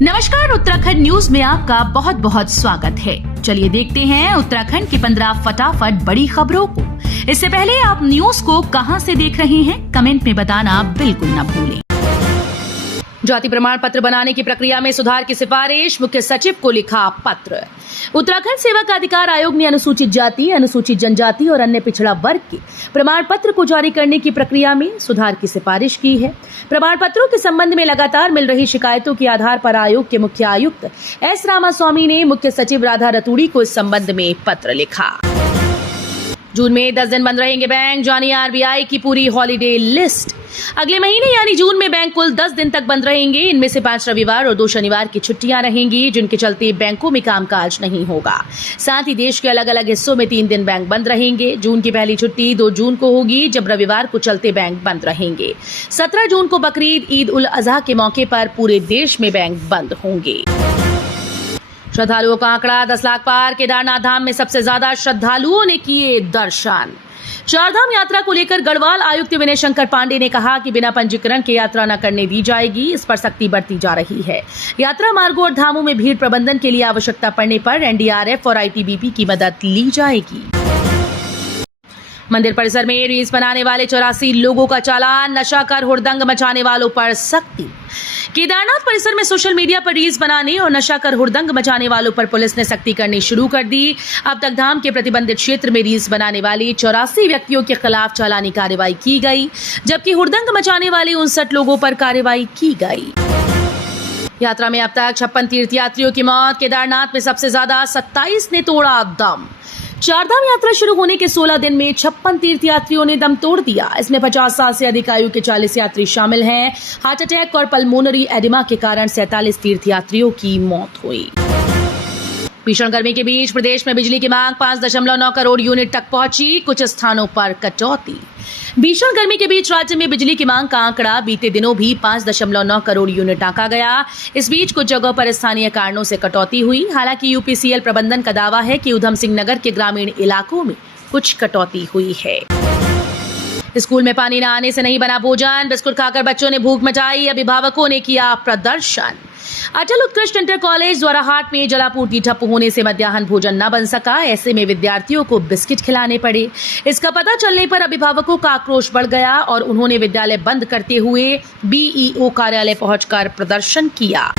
नमस्कार, उत्तराखंड न्यूज में आपका बहुत बहुत स्वागत है। चलिए देखते हैं उत्तराखंड की 15 फटाफट बड़ी खबरों को। इससे पहले आप न्यूज को कहां से देख रहे हैं, कमेंट में बताना बिल्कुल न भूलें। जाति प्रमाण पत्र बनाने की प्रक्रिया में सुधार की सिफारिश, मुख्य सचिव को लिखा पत्र। उत्तराखंड सेवक अधिकार आयोग ने अनुसूचित जाति, अनुसूचित जनजाति और अन्य पिछड़ा वर्ग के प्रमाण पत्र को जारी करने की प्रक्रिया में सुधार की सिफारिश की है। प्रमाण पत्रों के संबंध में लगातार मिल रही शिकायतों के आधार पर आयोग के मुख्य आयुक्त एस रामास्वामी ने मुख्य सचिव राधा रतूड़ी को इस संबंध में पत्र लिखा। जून में 10 दिन बंद रहेंगे बैंक, जानिए आरबीआई की पूरी हॉलीडे लिस्ट। अगले महीने यानी जून में बैंक कुल 10 दिन तक बंद रहेंगे। इनमें से 5 रविवार और 2 शनिवार की छुट्टियां रहेंगी, जिनके चलते बैंकों में कामकाज नहीं होगा। साथ ही देश के अलग अलग हिस्सों में 3 दिन बैंक बंद रहेंगे। जून की पहली छुट्टी 2 जून को होगी, जब रविवार को चलते बैंक बंद रहेंगे। 17 जून को बकरीद ईद उल अजहा के मौके पर पूरे देश में बैंक बंद होंगे। श्रद्धालुओं का आंकड़ा 10 लाख पार, केदारनाथ धाम में सबसे ज्यादा श्रद्धालुओं ने किए दर्शन। चारधाम यात्रा को लेकर गढ़वाल आयुक्त विनय शंकर पांडे ने कहा कि बिना पंजीकरण के यात्रा न करने दी जाएगी। इस पर सख्ती बरती जा रही है। यात्रा मार्गों और धामों में भीड़ प्रबंधन के लिए आवश्यकता पड़ने पर एनडीआरएफ और आईटीबीपी की मदद ली जाएगी। मंदिर परिसर में रील्स बनाने वाले 84 लोगों का चालान, नशा कर हुड़दंग मचाने वालों पर सख्ती। केदारनाथ परिसर में सोशल मीडिया पर रील्स बनाने और नशा कर हुड़दंग मचाने वालों पर पुलिस ने सख्ती करनी शुरू कर दी। अब तक धाम के प्रतिबंधित क्षेत्र में रील्स बनाने वाले 84 व्यक्तियों के खिलाफ चालानी कार्रवाई की गई, जबकि हुड़दंग मचाने वाले 59 लोगों पर कार्रवाई की गई। यात्रा में अब तक 56 तीर्थयात्रियों की मौत। केदारनाथ में सबसे ज्यादा 27 ने तोड़ा दम। चारधाम यात्रा शुरू होने के 16 दिन में 56 तीर्थयात्रियों ने दम तोड़ दिया। इसमें 50 साल से अधिक आयु के 40 यात्री शामिल हैं। हार्ट अटैक और पल्मोनरी एडिमा के कारण 47 तीर्थयात्रियों की मौत हुई। भीषण गर्मी के बीच प्रदेश में बिजली की मांग 5.9 करोड़ यूनिट तक पहुंची, कुछ स्थानों पर कटौती। भीषण गर्मी के बीच राज्य में बिजली की मांग का आंकड़ा बीते दिनों भी 5.9 करोड़ यूनिट आंका गया। इस बीच कुछ जगहों पर स्थानीय कारणों से कटौती हुई। हालांकि यूपीसीएल प्रबंधन का दावा है कि उधम सिंह नगर के ग्रामीण इलाकों में कुछ कटौती हुई है। स्कूल में पानी न आने से नहीं बना भोजन, बिस्कुट खाकर बच्चों ने भूख मचाई, अभिभावकों ने किया प्रदर्शन। अटल उत्कृष्ट इंटर कॉलेज द्वाराहाट में जलापूर्ति ठप होने से मध्याह्न भोजन न बन सका। ऐसे में विद्यार्थियों को बिस्किट खिलाने पड़े। इसका पता चलने पर अभिभावकों का आक्रोश बढ़ गया और उन्होंने विद्यालय बंद करते हुए बीईओ कार्यालय पहुंचकर प्रदर्शन किया।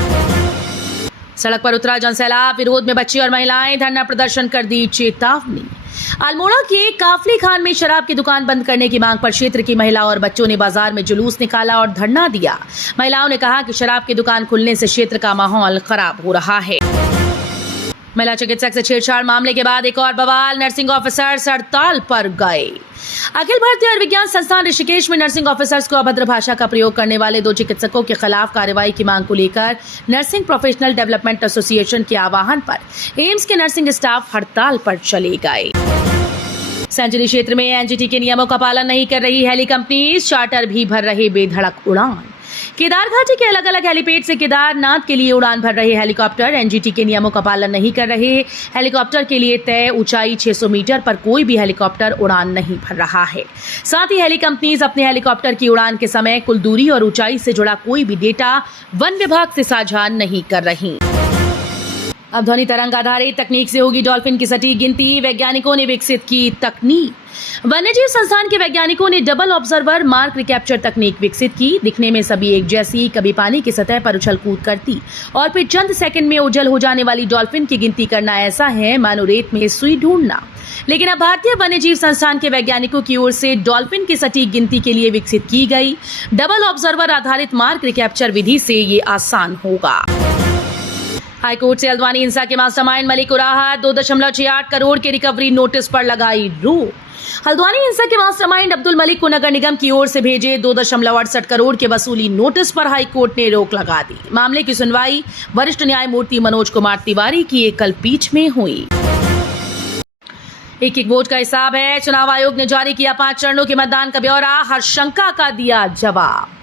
सड़क पर उतरा जनसैलाब, विरोध में बच्चे और महिलाएं, धरना प्रदर्शन कर दी चेतावनी। अल्मोड़ा के काफली खान में शराब की दुकान बंद करने की मांग पर क्षेत्र की महिला और बच्चों ने बाजार में जुलूस निकाला और धरना दिया। महिलाओं ने कहा कि शराब की दुकान खुलने से क्षेत्र का माहौल खराब हो रहा है। महिला चिकित्सक से छेड़छाड़ मामले के बाद एक और बवाल, नर्सिंग ऑफिसर्स हड़ताल पर गए। अखिल भारतीय आयुर्विज्ञान संस्थान ऋषिकेश में नर्सिंग ऑफिसर्स को अभद्र भाषा का प्रयोग करने वाले 2 चिकित्सकों के खिलाफ कार्रवाई की मांग को लेकर नर्सिंग प्रोफेशनल डेवलपमेंट एसोसिएशन के आह्वान पर एम्स के नर्सिंग स्टाफ हड़ताल पर चले गए। सेंचुरी क्षेत्र में एनजीटी के नियमों का पालन नहीं कर रही हेली कंपनीज, चार्टर भी भर रहे बेधड़क उड़ान। केदार घाटी के अलग अलग हेलीपैड से केदारनाथ के लिए उड़ान भर रहे हेलीकॉप्टर एनजीटी के नियमों का पालन नहीं कर रहे। हेलीकॉप्टर के लिए तय ऊंचाई 600 मीटर पर कोई भी हेलीकॉप्टर उड़ान नहीं भर रहा है। साथ ही हेली कंपनीज अपने हेलीकॉप्टर की उड़ान के समय कुल दूरी और ऊंचाई से जुड़ा कोई भी डेटा वन विभाग से साझा नहीं कर रही। अब ध्वनि तरंग आधारित तकनीक से होगी डॉल्फिन की सटीक गिनती। वैज्ञानिकों ने विकसित की तकनीक। वन्यजीव संस्थान के वैज्ञानिकों ने डबल ऑब्जर्वर मार्क रिकैप्चर तकनीक विकसित की। दिखने में सभी एक जैसी, कभी पानी की सतह पर उछल कूद करती और फिर चंद सेकंड में ओझल हो जाने वाली डॉल्फिन की गिनती करना ऐसा है मानो रेत में सुई ढूंढना। लेकिन अब भारतीय वन्यजीव संस्थान के वैज्ञानिकों की ओर से डॉल्फिन की सटीक गिनती के लिए विकसित की गई डबल ऑब्जर्वर आधारित मार्क रिकैप्चर विधि से ये आसान होगा। हाईकोर्ट से हल्द्वानी हिंसा के मास्टरमाइंड मलिक को राहत, 2.68 करोड़ के रिकवरी नोटिस पर लगाई रोक। हल्द्वानी हिंसा के मास्टरमाइंड अब्दुल मलिक को नगर निगम की ओर से भेजे 2.68 करोड़ के वसूली नोटिस पर हाईकोर्ट ने रोक लगा दी। मामले की सुनवाई वरिष्ठ न्यायमूर्ति मनोज कुमार तिवारी की एकल पीठ में हुई। एक वोट का हिसाब है। चुनाव आयोग ने जारी किया 5 चरणों के मतदान का ब्यौरा, हर शंका का दिया जवाब।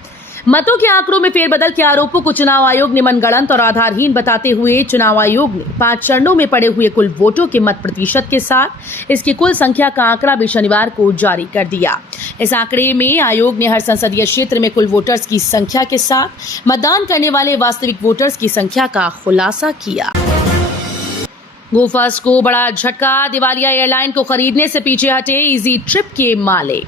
मतों के आंकड़ों में फेरबदल के आरोपों को चुनाव आयोग ने मनगढ़ंत और आधारहीन बताते हुए चुनाव आयोग ने 5 चरणों में पड़े हुए कुल वोटों के मत प्रतिशत के साथ इसकी कुल संख्या का आंकड़ा भी शनिवार को जारी कर दिया। इस आंकड़े में आयोग ने हर संसदीय क्षेत्र में कुल वोटर्स की संख्या के साथ मतदान करने वाले वास्तविक वोटर्स की संख्या का खुलासा किया। गोफर्स्ट को बड़ा झटका, दिवालिया एयरलाइन को खरीदने से पीछे हटे इजी ट्रिप के मालिक।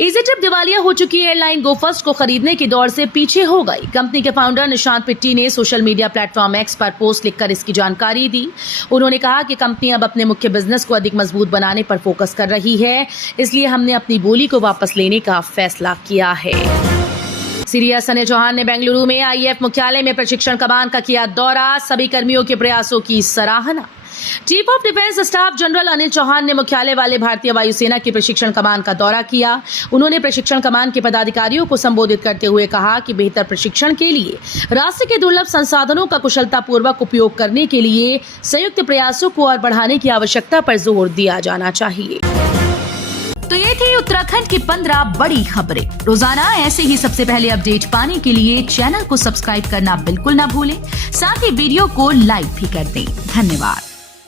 इजी ट्रिप दिवालिया हो चुकी एयरलाइन गोफर्स्ट को खरीदने के दौर से पीछे हो गई। कंपनी के फाउंडर निशांत पिट्टी ने सोशल मीडिया प्लेटफॉर्म एक्स पर पोस्ट लिखकर इसकी जानकारी दी। उन्होंने कहा कि कंपनी अब अपने मुख्य बिजनेस को अधिक मजबूत बनाने पर फोकस कर रही है, इसलिए हमने अपनी बोली को वापस लेने का फैसला किया है। सीडीएस अनिल चौहान ने बेंगलुरु में आईएएफ मुख्यालय में प्रशिक्षण कमान का किया दौरा, सभी कर्मियों के प्रयासों की सराहना। Chief of defence staff general Anil Chauhan ने मुख्यालय वाले भारतीय वायुसेना की प्रशिक्षण कमान का दौरा किया। उन्होंने प्रशिक्षण कमान के पदाधिकारियों को संबोधित करते हुए कहा कि बेहतर प्रशिक्षण के लिए राष्ट्र के दुर्लभ संसाधनों का कुशलतापूर्वक उपयोग करने के लिए संयुक्त प्रयासों को और बढ़ाने की आवश्यकता पर जोर दिया जाना चाहिए। तो ये थी उत्तराखंड की 15 बड़ी खबरें। रोजाना ऐसे ही सबसे पहले अपडेट पाने के लिए चैनल को सब्सक्राइब करना बिल्कुल ना भूलें। साथ ही वीडियो को लाइक भी कर दें। धन्यवाद।